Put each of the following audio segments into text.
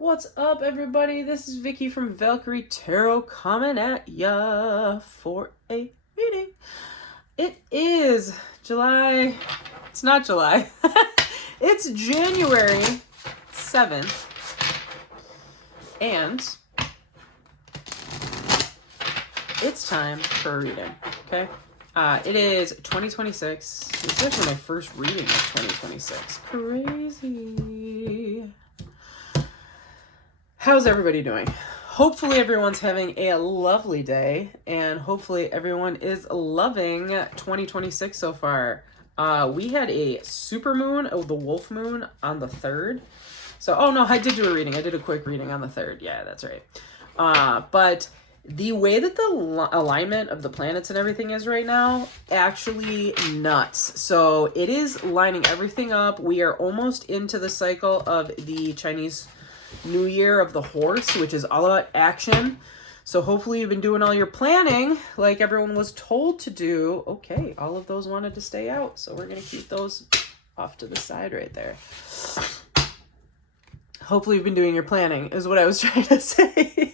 What's up, everybody? This is Vicky from Valkyrie Tarot coming at ya for a reading. It is July. It's not July. It's January 7th. And it's time for a reading, okay? It is 2026. This is actually my first reading of 2026. Crazy. How's everybody doing? Hopefully everyone's having a lovely day, and hopefully everyone is loving 2026 so far. We had a super moon, the wolf moon, on the 3rd. So, oh no, I did do a reading. I did a quick reading on the 3rd. Yeah, that's right. But the way that the alignment of the planets and everything is right now, actually nuts. So it is lining everything up. We are almost into the cycle of the Chinese New Year of the horse, which is all about action. So hopefully you've been doing all your planning like everyone was told to do. Okay, all of those wanted to stay out, so we're going to keep those off to the side right there. Hopefully you've been doing your planning is what I was trying to say.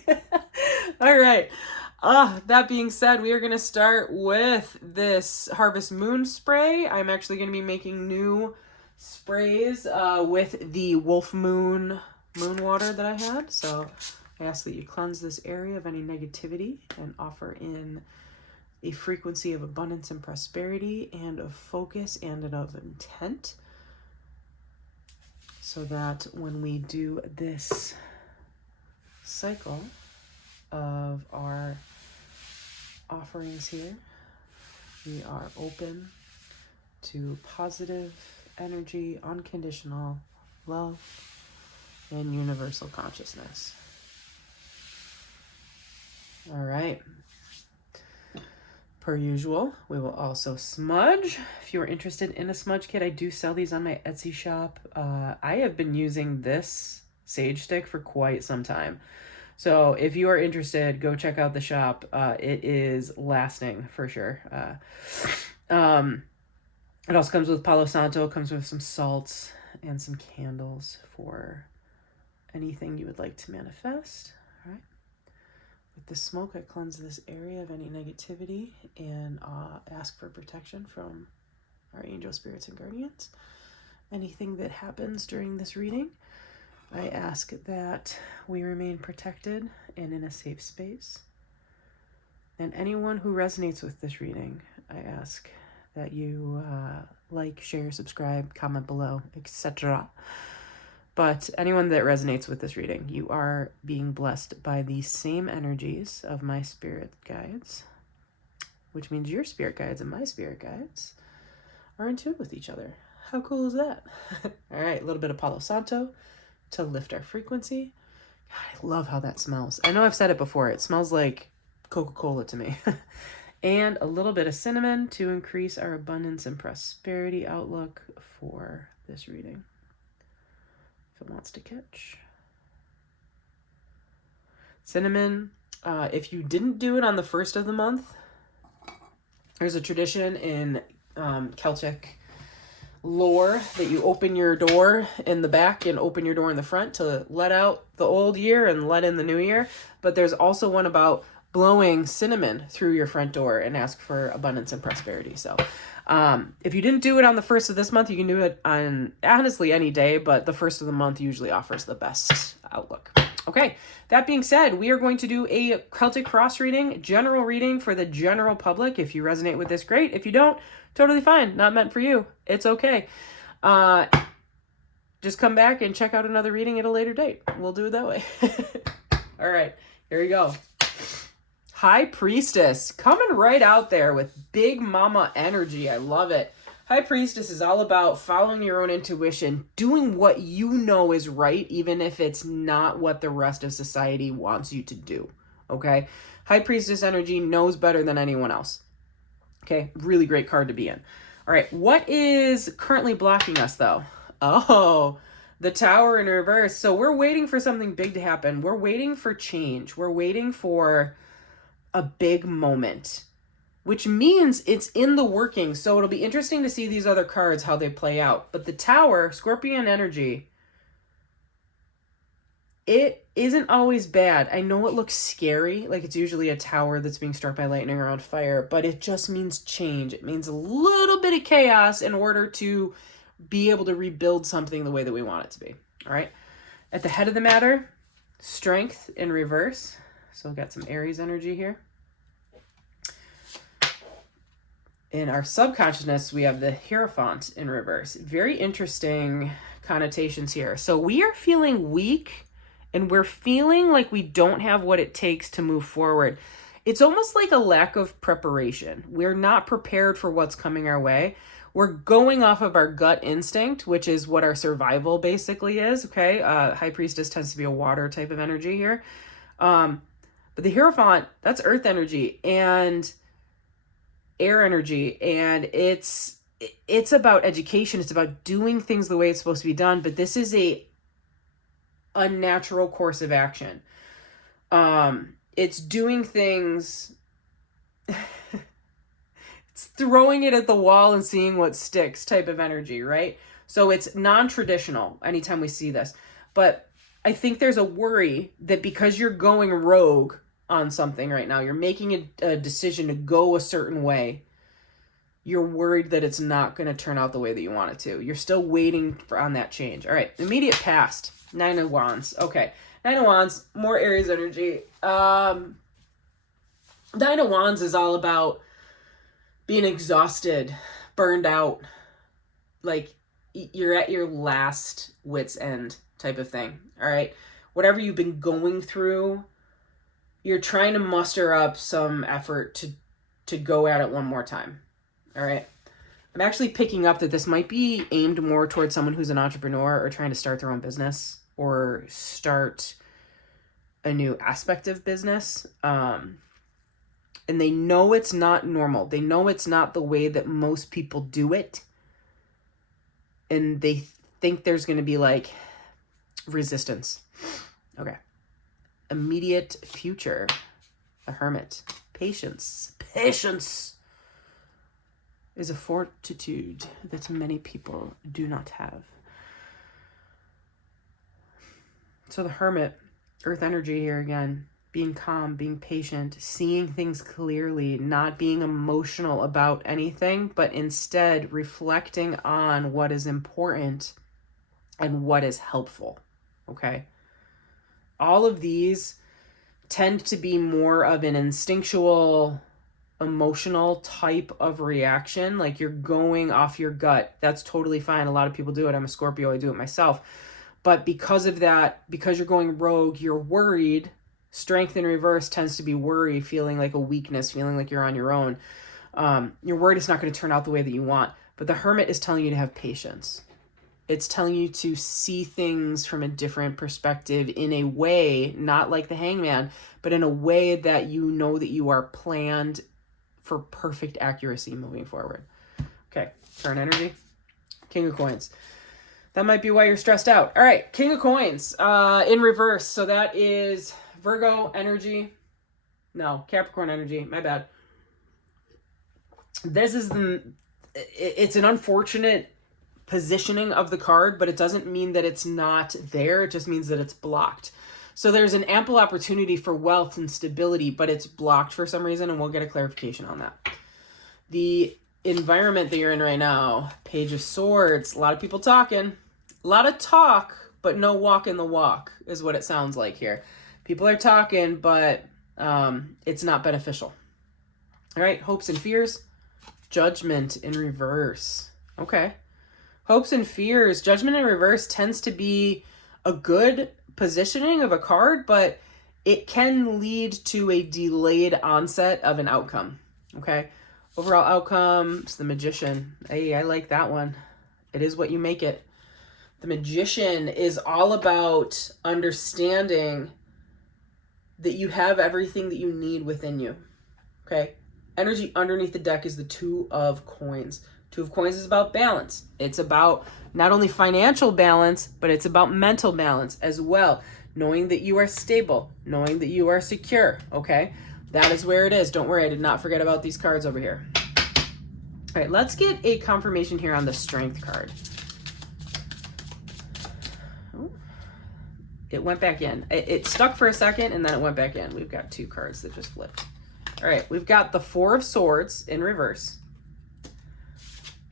All right. That being said, we are going to start with this Harvest Moon spray. I'm actually going to be making new sprays with the Wolf Moon water that I had. So I ask that you cleanse this area of any negativity and offer in a frequency of abundance and prosperity and of focus and of intent, so that when we do this cycle of our offerings here, we are open to positive energy, unconditional love, and universal consciousness. All right. Per usual, we will also smudge. If you are interested in a smudge kit, I do sell these on my Etsy shop. I have been using this sage stick for quite some time. So if you are interested, go check out the shop. It is lasting for sure. It also comes with Palo Santo, comes with some salts and some candles for anything you would like to manifest. All right. With the smoke, I cleanse this area of any negativity and ask for protection from our angel spirits and guardians. Anything that happens during this reading, I ask that we remain protected and in a safe space. And anyone who resonates with this reading, I ask that you like, share, subscribe, comment below, etc. But anyone that resonates with this reading, you are being blessed by the same energies of my spirit guides, which means your spirit guides and my spirit guides are in tune with each other. How cool is that? All right, a little bit of Palo Santo to lift our frequency. I love how that smells. I know I've said it before. It smells like Coca-Cola to me. And a little bit of cinnamon to increase our abundance and prosperity outlook for this reading, if it wants to catch. Cinnamon, if you didn't do it on the 1st of the month, there's a tradition in Celtic lore that you open your door in the back and open your door in the front to let out the old year and let in the new year. But there's also one about blowing cinnamon through your front door and ask for abundance and prosperity. So if you didn't do it on the 1st of this month, you can do it on honestly any day, but the 1st of the month usually offers the best outlook. Okay, that being said, we are going to do a Celtic cross reading, general reading for the general public. If you resonate with this, great. If you don't, totally fine. Not meant for you. It's okay. Just come back and check out another reading at a later date. We'll do it that way. All right, here we go. High Priestess, coming right out there with big mama energy. I love it. High Priestess is all about following your own intuition, doing what you know is right, even if it's not what the rest of society wants you to do, okay? High Priestess energy knows better than anyone else, okay? Really great card to be in. All right, what is currently blocking us, though? Oh, the Tower in reverse. So we're waiting for something big to happen. We're waiting for change. We're waiting for a big moment, which means it's in the working. So it'll be interesting to see these other cards, how they play out. But the Tower, Scorpion energy, it isn't always bad. I know it looks scary, like it's usually a tower that's being struck by lightning or on fire, but it just means change. It means a little bit of chaos in order to be able to rebuild something the way that we want it to be. All right. At the head of the matter, strength in reverse. So we've got some Aries energy here. In our subconsciousness, we have the Hierophant in reverse. Very interesting connotations here. So we are feeling weak and we're feeling like we don't have what it takes to move forward. It's almost like a lack of preparation. We're not prepared for what's coming our way. We're going off of our gut instinct, which is what our survival basically is, okay? High Priestess tends to be a water type of energy here. But the Hierophant, that's earth energy and air energy, and it's about education. It's about doing things the way it's supposed to be done, but this is a unnatural course of action. It's doing things it's throwing it at the wall and seeing what sticks type of energy, right? So it's non-traditional anytime we see this. But I think there's a worry that because you're going rogue on something right now, you're making a decision to go a certain way, you're worried that it's not going to turn out the way that you want it to. You're still waiting on that change. All right, immediate past, 9 of Wands. Okay, 9 of Wands, more Aries energy. 9 of Wands is all about being exhausted, burned out, like you're at your last wit's end type of thing, all right? Whatever you've been going through, you're trying to muster up some effort to go at it one more time, all right? I'm actually picking up that this might be aimed more towards someone who's an entrepreneur or trying to start their own business or start a new aspect of business. And they know it's not normal. They know it's not the way that most people do it. And they think there's going to be like resistance. Okay. Immediate future. The Hermit. Patience. Patience is a fortitude that many people do not have. So the Hermit, earth energy here again. Being calm, being patient, seeing things clearly, not being emotional about anything, but instead reflecting on what is important and what is helpful, okay? All of these tend to be more of an instinctual, emotional type of reaction, like you're going off your gut. That's totally fine. A lot of people do it. I'm a Scorpio. I do it myself. But because of that, because you're going rogue, you're worried. Strength in reverse tends to be worry, feeling like a weakness, feeling like you're on your own. You're worried it's not going to turn out the way that you want. But the Hermit is telling you to have patience. It's telling you to see things from a different perspective in a way, not like the Hangman, but in a way that you know that you are planned for perfect accuracy moving forward. Okay, turn energy. King of Coins. That might be why you're stressed out. All right, King of Coins in reverse. So that is Virgo energy. No, Capricorn energy. My bad. This is it's an unfortunate positioning of the card, but it doesn't mean that it's not there. It just means that it's blocked. So there's an ample opportunity for wealth and stability, but it's blocked for some reason, and we'll get a clarification on that. The environment that you're in right now, Page of Swords, a lot of people talking. A lot of talk, but no walk in the walk is what it sounds like here. People are talking, but it's not beneficial. All right, hopes and fears. Judgment in reverse. Okay. Hopes and fears. Judgment in reverse tends to be a good positioning of a card, but it can lead to a delayed onset of an outcome. Okay. Overall outcomes, the Magician. Hey, I like that one. It is what you make it. The Magician is all about understanding that you have everything that you need within you. Okay. Energy underneath the deck is the Two of Coins. Two of Coins is about balance. It's about not only financial balance, but it's about mental balance as well. Knowing that you are stable, knowing that you are secure, okay? That is where it is. Don't worry, I did not forget about these cards over here. All right, let's get a confirmation here on the Strength card. It went back in. It stuck for a second, and then it went back in. We've got 2 cards that just flipped. All right, we've got the 4 of Swords in reverse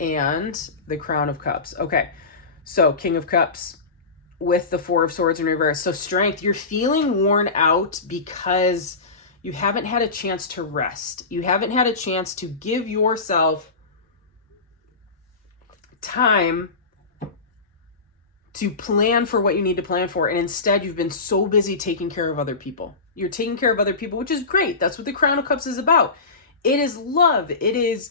and the Crown of Cups. Okay, so King of Cups with the 4 of Swords in reverse. So Strength, you're feeling worn out because you haven't had a chance to rest. You haven't had a chance to give yourself time to plan for what you need to plan for. And instead, you've been so busy taking care of other people. You're taking care of other people, which is great. That's what the Crown of Cups is about. It is love. It is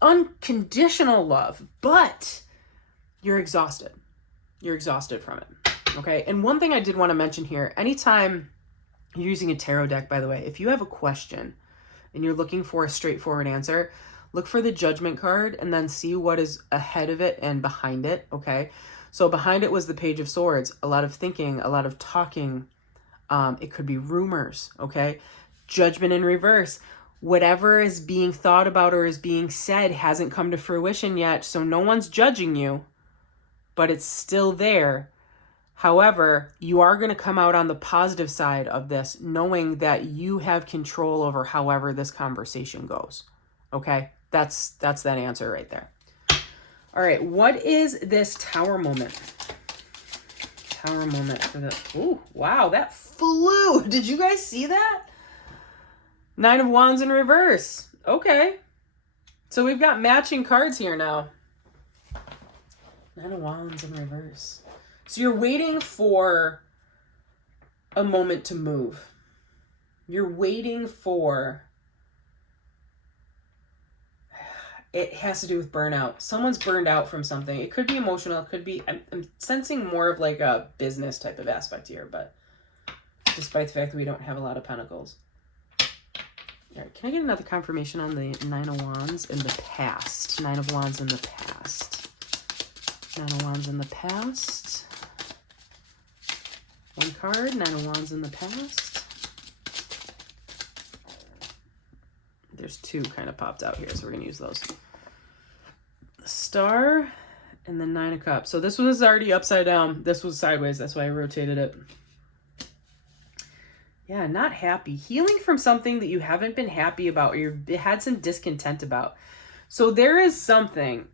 unconditional love, but you're exhausted. You're exhausted from it. Okay. And one thing I did want to mention here, anytime you're using a tarot deck, by the way, if you have a question and you're looking for a straightforward answer, look for the Judgment card and then see what is ahead of it and behind it. Okay. So behind it was the Page of Swords, a lot of thinking, a lot of talking. It could be rumors, okay? Judgment in reverse. Whatever is being thought about or is being said hasn't come to fruition yet, so no one's judging you, but it's still there. However, you are going to come out on the positive side of this, knowing that you have control over however this conversation goes, okay? That's that answer right there. All right, what is this Tower moment? Tower moment for the... Ooh, wow, that flew. Did you guys see that? 9 of Wands in reverse. Okay. So we've got matching cards here now. 9 of Wands in reverse. So you're waiting for a moment to move. You're waiting for... It has to do with burnout. Someone's burned out from something. It could be emotional. It could be... I'm sensing more of like a business type of aspect here, but despite the fact that we don't have a lot of pentacles. All right, can I get another confirmation on the 9 of Wands in the past? 9 of Wands in the past. 9 of Wands in the past. One card, 9 of Wands in the past. There's 2 kind of popped out here, so we're going to use those. The Star and the 9 of Cups. So this was already upside down. This was sideways. That's why I rotated it. Yeah, not happy. Healing from something that you haven't been happy about or you had some discontent about. So there is something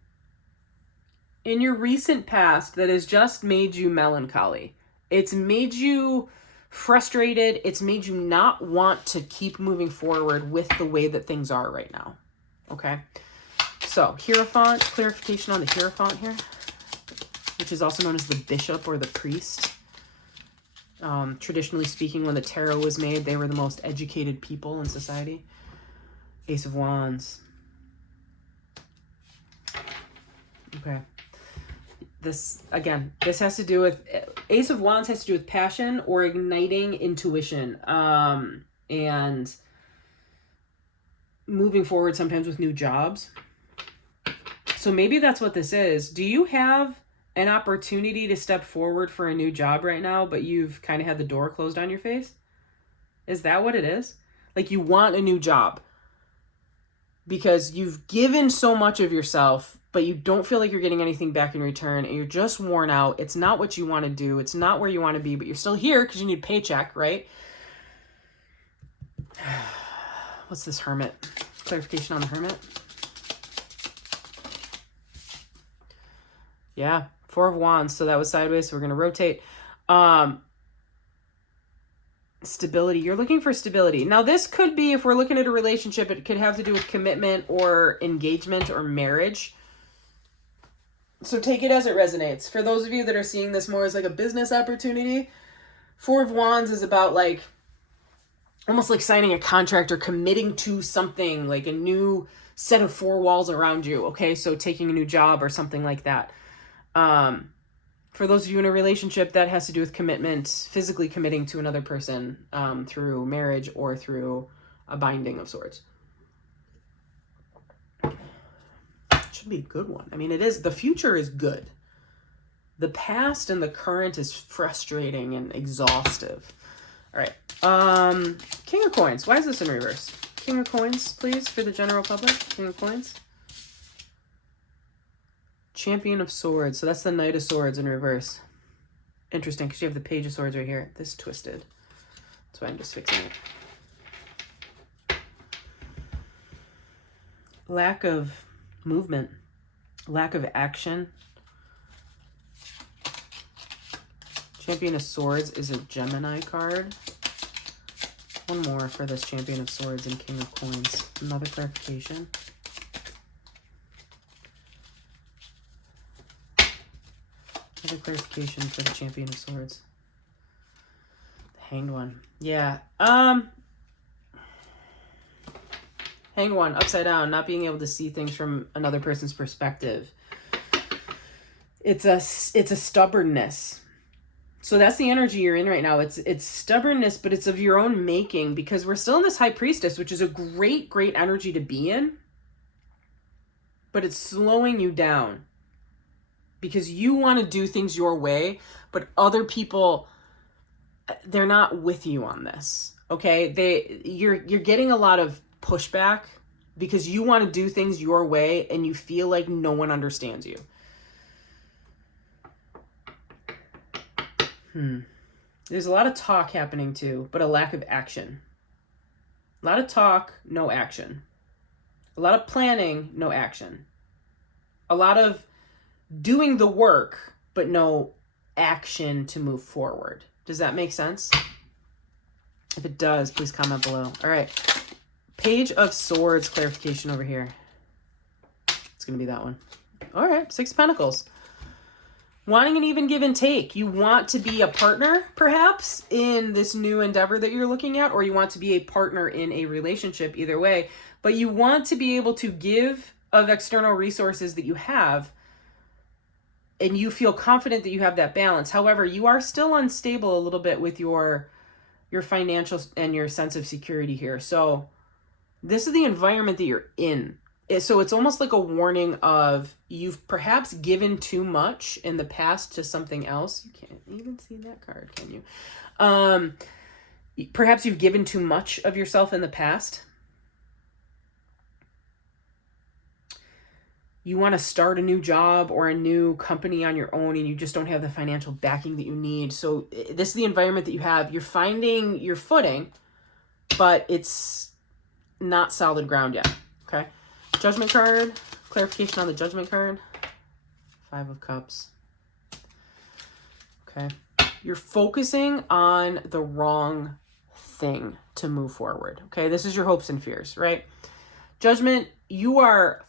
in your recent past that has just made you melancholy. It's made you frustrated. It's made you not want to keep moving forward with the way that things are right now. Okay. So Hierophant, clarification on the Hierophant here, which is also known as the Bishop or the Priest. Traditionally speaking, when the tarot was made, they were the most educated people in society. Ace of Wands. Okay. This, again, this has to do with... Ace of Wands has to do with passion or igniting intuition. And moving forward sometimes with new jobs. So maybe that's what this is. Do you have an opportunity to step forward for a new job right now, but you've kind of had the door closed on your face? Is that what it is? Like you want a new job because you've given so much of yourself, but you don't feel like you're getting anything back in return and you're just worn out. It's not what you want to do. It's not where you want to be, but you're still here because you need a paycheck, right? What's this Hermit? Clarification on the Hermit. Yeah. 4 of Wands, so that was sideways, so we're going to rotate. Stability. You're looking for stability. Now, this could be, if we're looking at a relationship, it could have to do with commitment or engagement or marriage. So take it as it resonates. For those of you that are seeing this more as like a business opportunity, 4 of Wands is about like, almost like signing a contract or committing to something, like a new set of 4 walls around you. Okay, so taking a new job or something like that. For those of you in a relationship, that has to do with commitment, physically committing to another person through marriage or through a binding of sorts. It should be a good one. I mean, it is. The future is good. The past and the current is frustrating and exhaustive. All right. King of Coins. Why is this in reverse? King of Coins, please, for the general public. King of Coins. Champion of Swords. So that's the Knight of Swords in reverse. Interesting, because you have the Page of Swords right here. This twisted. That's why I'm just fixing it. Lack of movement. Lack of action. Champion of Swords is a Gemini card. One more for this Champion of Swords and King of Coins. Another clarification. Another clarification for the Champion of Swords. The Hanged One. Yeah. Hanged One, upside down, not being able to see things from another person's perspective. It's a stubbornness. So that's the energy you're in right now. It's stubbornness, but it's of your own making, because we're still in this High Priestess, which is a great, great energy to be in. But it's slowing you down because you want to do things your way, but other people, they're not with you on this. Okay? You're getting a lot of pushback because you want to do things your way and you feel like no one understands you. There's a lot of talk happening too, but a lack of action. A lot of talk, no action. A lot of planning, no action. A lot of doing the work, but no action to move forward. Does that make sense? If it does, please comment below. All right. Page of Swords clarification over here. It's going to be that one. All right. 6 of Pentacles. Wanting an even give and take. You want to be a partner, perhaps, in this new endeavor that you're looking at, or you want to be a partner in a relationship, either way. But you want to be able to give of external resources that you have, and you feel confident that you have that balance. However, you are still unstable a little bit with your financial and your sense of security here. So this is the environment that you're in. So it's almost like a warning of you've perhaps given too much in the past to something else. You can't even see that card, can you? Perhaps you've given too much of yourself in the past. You want to start a new job or a new company on your own and you just don't have the financial backing that you need. So this is the environment that you have. You're finding your footing, but it's not solid ground yet. Okay. Judgment card, clarification on the Judgment card. 5 of Cups. Okay. You're focusing on the wrong thing to move forward. Okay. This is your hopes and fears, right? Judgment, you are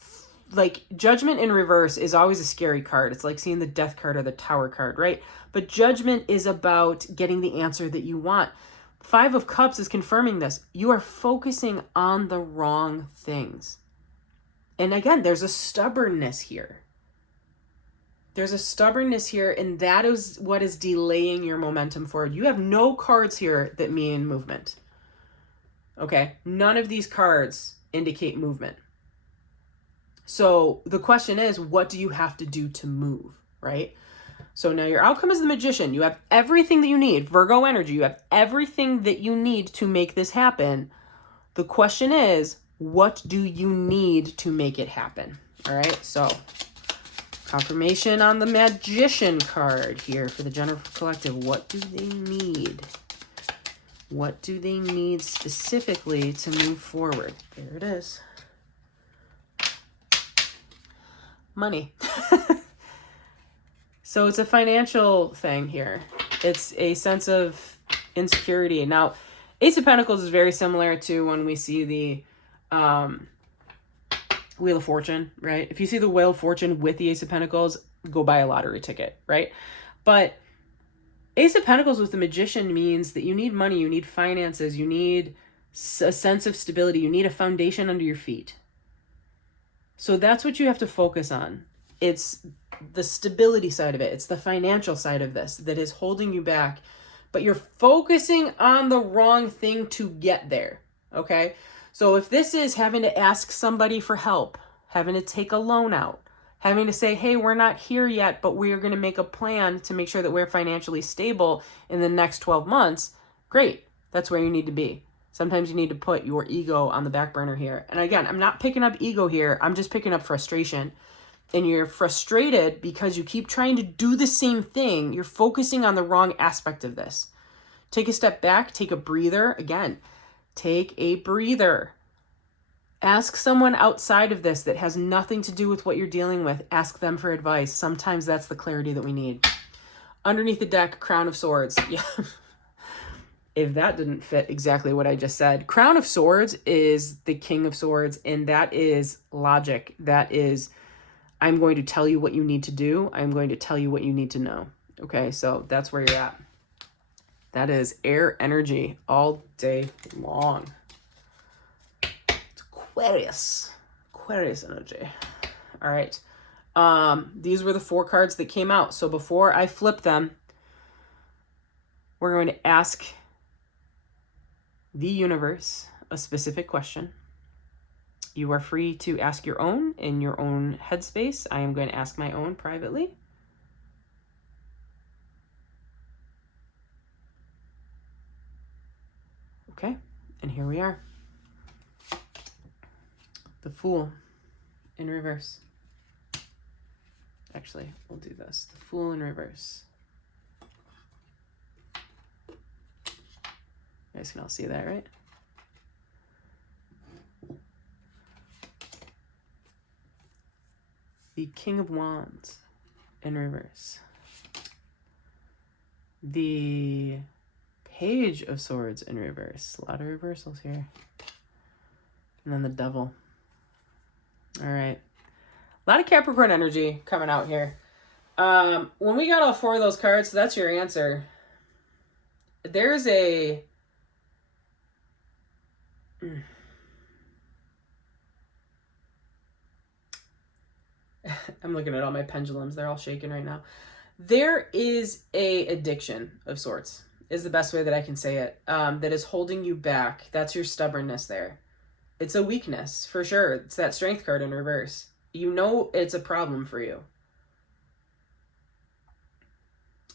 like, Judgment in reverse is always a scary card. It's like seeing the Death card or the Tower card, right? But Judgment is about getting the answer that you want. 5 of Cups is confirming this. You are focusing on the wrong things. And again, there's a stubbornness here. There's a stubbornness here, and that is what is delaying your momentum forward. You have no cards here that mean movement. Okay? None of these cards indicate movement. So the question is, what do you have to do to move, right? So now your outcome is the Magician. You have everything that you need. Virgo energy. You have everything that you need to make this happen. The question is, what do you need to make it happen? All right, so confirmation on the Magician card here for the General Collective. What do they need? What do they need specifically to move forward? There it is. Money. So it's a financial thing here. It's a sense of insecurity. Now, Ace of Pentacles is very similar to when we see the Wheel of Fortune, right? If you see the Wheel of Fortune with the Ace of Pentacles, go buy a lottery ticket, right? But Ace of Pentacles with the Magician means that you need money, you need finances, you need a sense of stability, you need a foundation under your feet. So that's what you have to focus on. It's the stability side of it. It's the financial side of this that is holding you back. But you're focusing on the wrong thing to get there, okay? So if this is having to ask somebody for help, having to take a loan out, having to say, hey, we're not here yet, but we are going to make a plan to make sure that we're financially stable in the next 12 months, great. That's where you need to be. Sometimes you need to put your ego on the back burner here. And again, I'm not picking up ego here. I'm just picking up frustration. and you're frustrated because you keep trying to do the same thing, you're focusing on the wrong aspect of this. Take a step back, take a breather. Again, take a breather. Ask someone outside of this that has nothing to do with what you're dealing with. Ask them for advice. Sometimes that's the clarity that we need. Underneath the deck, Crown of Swords. Yeah. If that didn't fit exactly what I just said. Crown of Swords is the King of Swords, and that is logic. That is, I'm going to tell you what you need to do. I'm going to tell you what you need to know. Okay, so that's where you're at. That is air energy all day long. It's Aquarius. Aquarius energy. All right. These were the 4 cards that came out. So before I flip them, we're going to ask the universe a specific question. You are free to ask your own in your own headspace. I am going to ask my own privately. Okay, and here we are. The Fool in reverse. Actually, we'll do this. The Fool in reverse. You guys can all see that, right? The King of Wands in reverse. The Page of Swords in reverse. A lot of reversals here. And then the Devil. All right. A lot of Capricorn energy coming out here. When we got all 4 of those cards, so that's your answer. There's a... I'm looking at all my pendulums. They're all shaking right now. There is a addiction of sorts, is the best way that I can say it, that is holding you back. That's your stubbornness there. It's a weakness, for sure. It's that Strength card in reverse. You know it's a problem for you.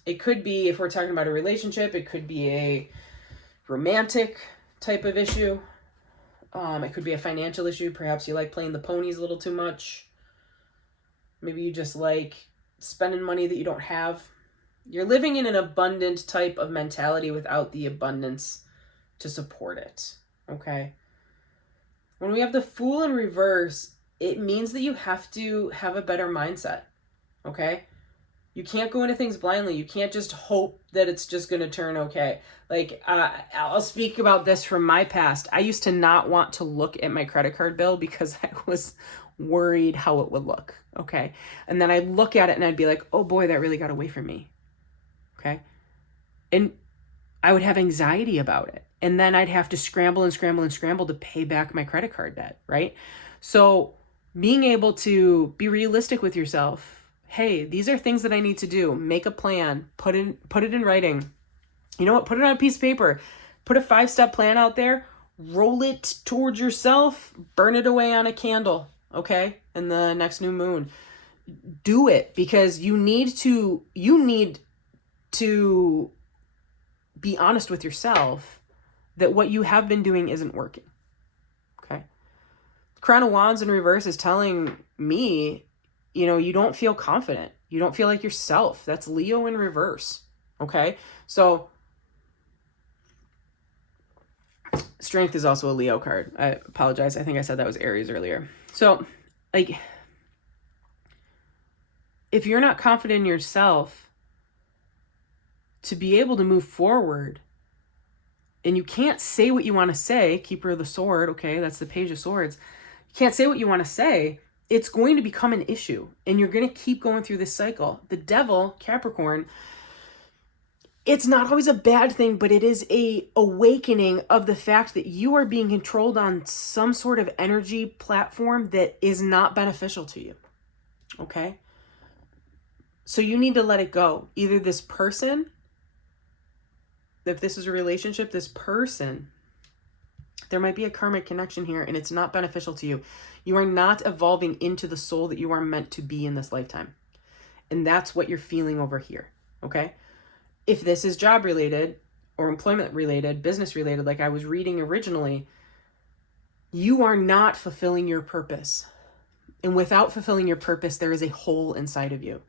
It could be, if we're talking about a relationship, it could be a romantic type of issue. It could be a financial issue. Perhaps you like playing the ponies a little too much. Maybe you just like spending money that you don't have. You're living in an abundant type of mentality without the abundance to support it. Okay? When we have the Fool in reverse, it means that you have to have a better mindset. Okay? You can't go into things blindly. You can't just hope that it's just going to turn okay. Like, I'll speak about this from my past. I used to not want to look at my credit card bill because I was worried how it would look. Okay? And then I'd look at it and I'd be like, oh boy, that really got away from me. Okay? And I would have anxiety about it. And then I'd have to scramble to pay back my credit card debt, right? So being able to be realistic with yourself, hey, these are things that I need to do. Make a plan, put it in writing. You know what? Put it on a piece of paper. Put a 5-step plan out there, roll it towards yourself, burn it away on a candle, okay? In the next new moon. Do it because you need to be honest with yourself that what you have been doing isn't working. Okay? Crown of Wands in reverse is telling me, you don't feel confident. You don't feel like yourself. That's Leo in reverse. Okay? So Strength is also a Leo card. I apologize. I think I said that was Aries earlier. So, like, if you're not confident in yourself to be able to move forward, and you can't say what you want to say, Keeper of the Sword, okay, that's the Page of Swords. You can't say what you want to say, it's going to become an issue. And you're going to keep going through this cycle. The Devil, Capricorn, it's not always a bad thing, but it is a awakening of the fact that you are being controlled on some sort of energy platform that is not beneficial to you. Okay? So you need to let it go. Either this person, if this is a relationship, this person, there might be a karmic connection here and it's not beneficial to you. You are not evolving into the soul that you are meant to be in this lifetime. And that's what you're feeling over here. Okay? If this is job related or employment related, business related, like I was reading originally, you are not fulfilling your purpose. And without fulfilling your purpose, there is a hole inside of you.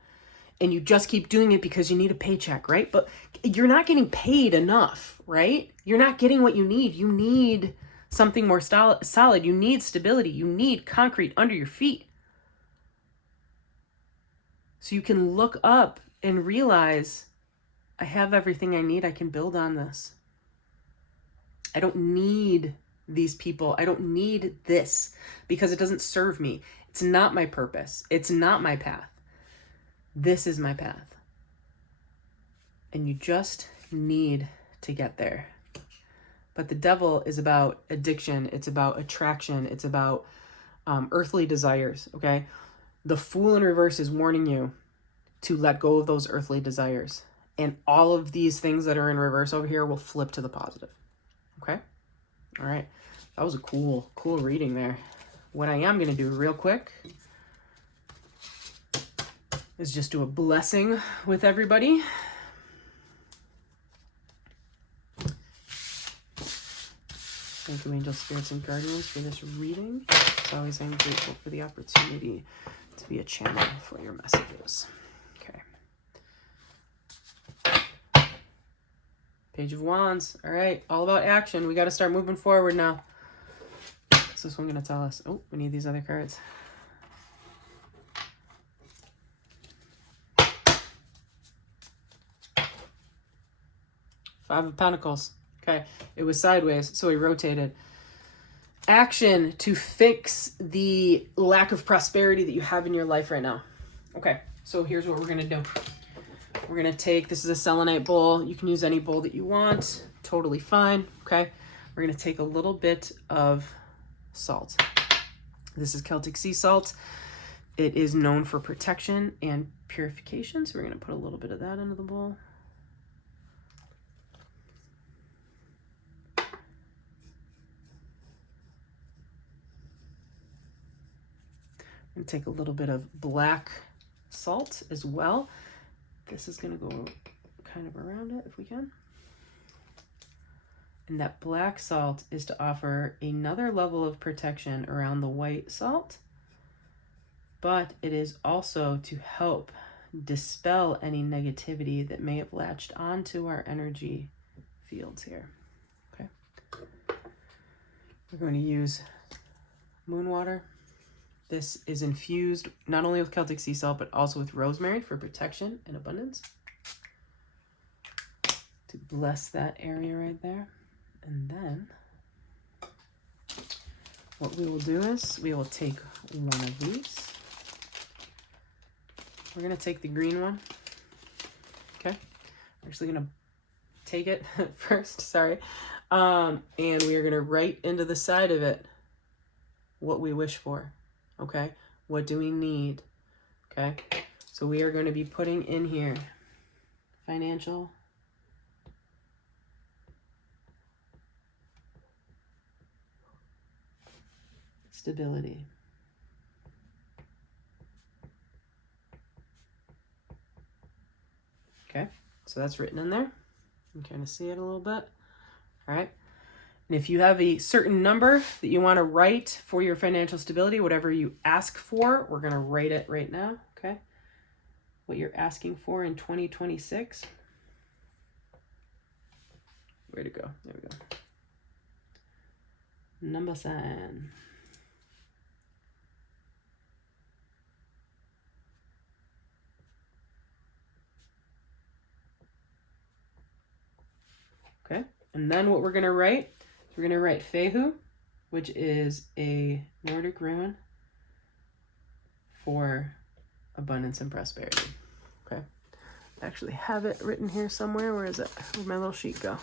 And you just keep doing it because you need a paycheck, right? But you're not getting paid enough, right? You're not getting what you need. You need something more solid. You need stability. You need concrete under your feet. So you can look up and realize, I have everything I need. I can build on this. I don't need these people. I don't need this because it doesn't serve me. It's not my purpose. It's not my path. This is my path. And you just need to get there. But the devil is about addiction. It's about attraction. It's about earthly desires, okay? The Fool in reverse is warning you to let go of those earthly desires. And all of these things that are in reverse over here will flip to the positive, okay? All right. That was a cool reading there. What I am going to do real quick is just do a blessing with everybody. Thank you, angels, spirits, and guardians, for this reading. As always, I'm grateful for the opportunity to be a channel for your messages. Okay. Page of Wands. All right, all about action. We got to start moving forward now. What's this one going to tell us? Oh, we need these other cards. Five of Pentacles. Okay, it was sideways, so we rotated. Action to fix the lack of prosperity that you have in your life right now. Okay, so here's what we're going to do. We're going to take, this is a selenite bowl. You can use any bowl that you want. Totally fine, okay? We're going to take a little bit of salt. This is Celtic sea salt. It is known for protection and purification, so we're going to put a little bit of that into the bowl. And take a little bit of black salt as well. This is going to go kind of around it if we can. And that black salt is to offer another level of protection around the white salt, but it is also to help dispel any negativity that may have latched onto our energy fields here. Okay. We're going to use moon water. This is infused not only with Celtic sea salt, but also with rosemary for protection and abundance. To bless that area right there. And then what we will do is we will take one of these. We're going to take the green one. Okay. We're actually going to take it first, sorry. And we are going to write into the side of it what we wish for. Okay, what do we need? Okay, so we are going to be putting in here financial stability. Okay, so that's written in there. You can kind of see it a little bit. All right. And if you have a certain number that you want to write for your financial stability, whatever you ask for, we're going to write it right now, okay? What you're asking for in 2026. Where to go? There we go. Number sign. Okay, and then what we're going to write, we're going to write Fehu, which is a Nordic rune for abundance and prosperity. Okay, I actually have it written here somewhere. Where is it? Where'd my little sheet go?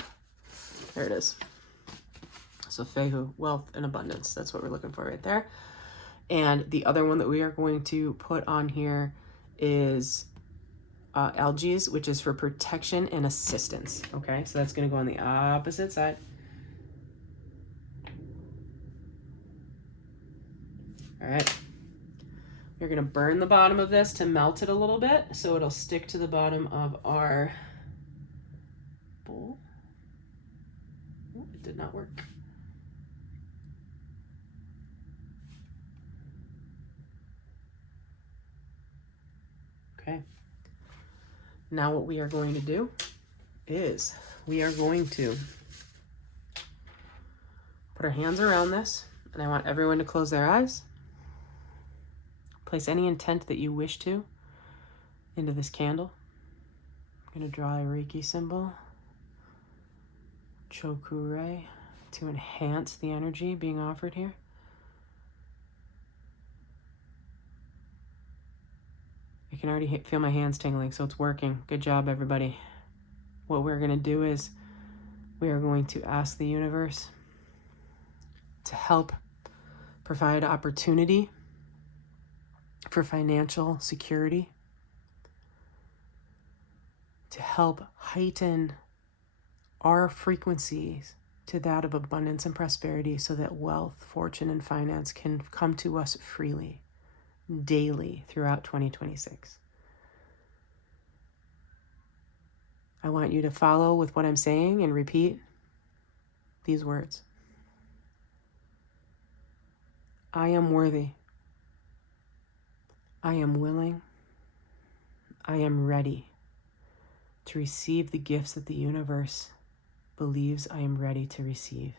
There it is. So Fehu, wealth and abundance. That's what we're looking for right there. And the other one that we are going to put on here is Algaes, which is for protection and assistance. Okay, so that's going to go on the opposite side. All right. We're going to burn the bottom of this to melt it a little bit so it'll stick to the bottom of our bowl. Oh, it did not work. Now what we are going to do is we are going to put our hands around this, and I want everyone to close their eyes. Place any intent that you wish to into this candle. I'm going to draw a Reiki symbol, Chokure, to enhance the energy being offered here. I can already feel my hands tingling, so it's working. Good job, everybody. What we're going to do is we are going to ask the universe to help provide opportunity for financial security, to help heighten our frequencies to that of abundance and prosperity so that wealth, fortune, and finance can come to us freely, daily throughout 2026. I want you to follow with what I'm saying and repeat these words. I am worthy. I am willing. I am ready to receive the gifts that the universe believes I am ready to receive.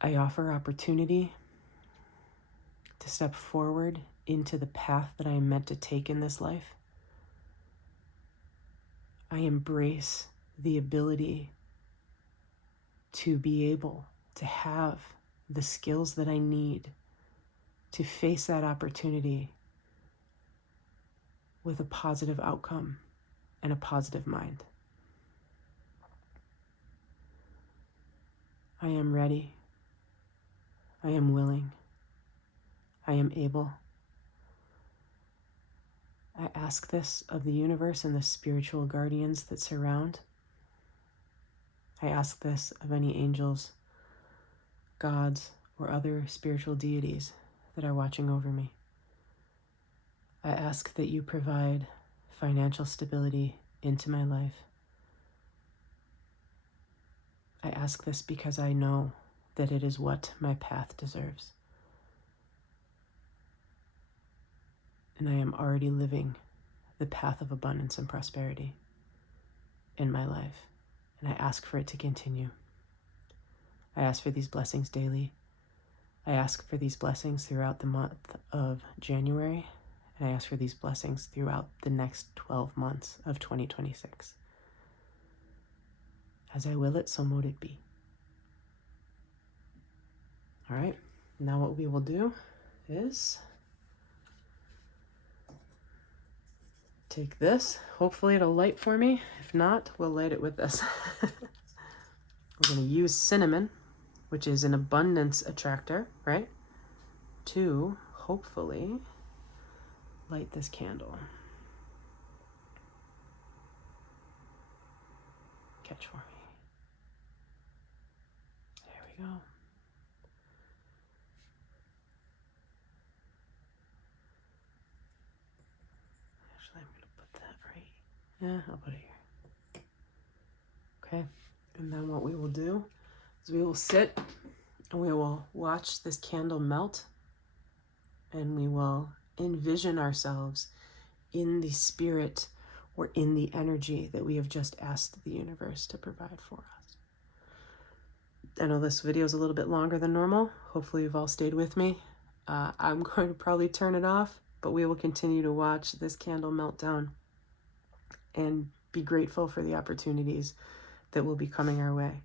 I offer opportunity to step forward into the path that I am meant to take in this life. I embrace the ability to be able to have the skills that I need to face that opportunity with a positive outcome and a positive mind. I am ready. I am willing. I am able. I ask this of the universe and the spiritual guardians that surround. I ask this of any angels, gods, or other spiritual deities that are watching over me. I ask that you provide financial stability into my life. I ask this because I know that it is what my path deserves. And I am already living the path of abundance and prosperity in my life. And I ask for it to continue. I ask for these blessings daily. I ask for these blessings throughout the month of January. And I ask for these blessings throughout the next 12 months of 2026. As I will it, so mote it be. All right, now what we will do is take this. Hopefully it'll light for me. If not, we'll light it with this. We're going to use cinnamon, which is an abundance attractor, right? To hopefully light this candle. Catch for me. There we go. Actually, I'm going to put that right. Yeah, I'll put it here. Okay. And then what we will do is we will sit and we will watch this candle melt, and we will envision ourselves in the spirit or in the energy that we have just asked the universe to provide for us. I know this video is a little bit longer than normal. Hopefully you've all stayed with me. I'm going to probably turn it off, but we will continue to watch this candle melt down and be grateful for the opportunities that will be coming our way.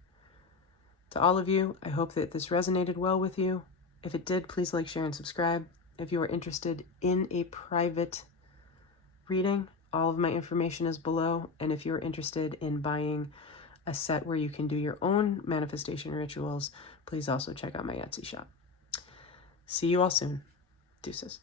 To all of you, I hope that this resonated well with you. If it did, please like, share, and subscribe. If you are interested in a private reading, all of my information is below. And if you're interested in buying a set where you can do your own manifestation rituals, please also check out my Etsy shop. See you all soon. Deuces.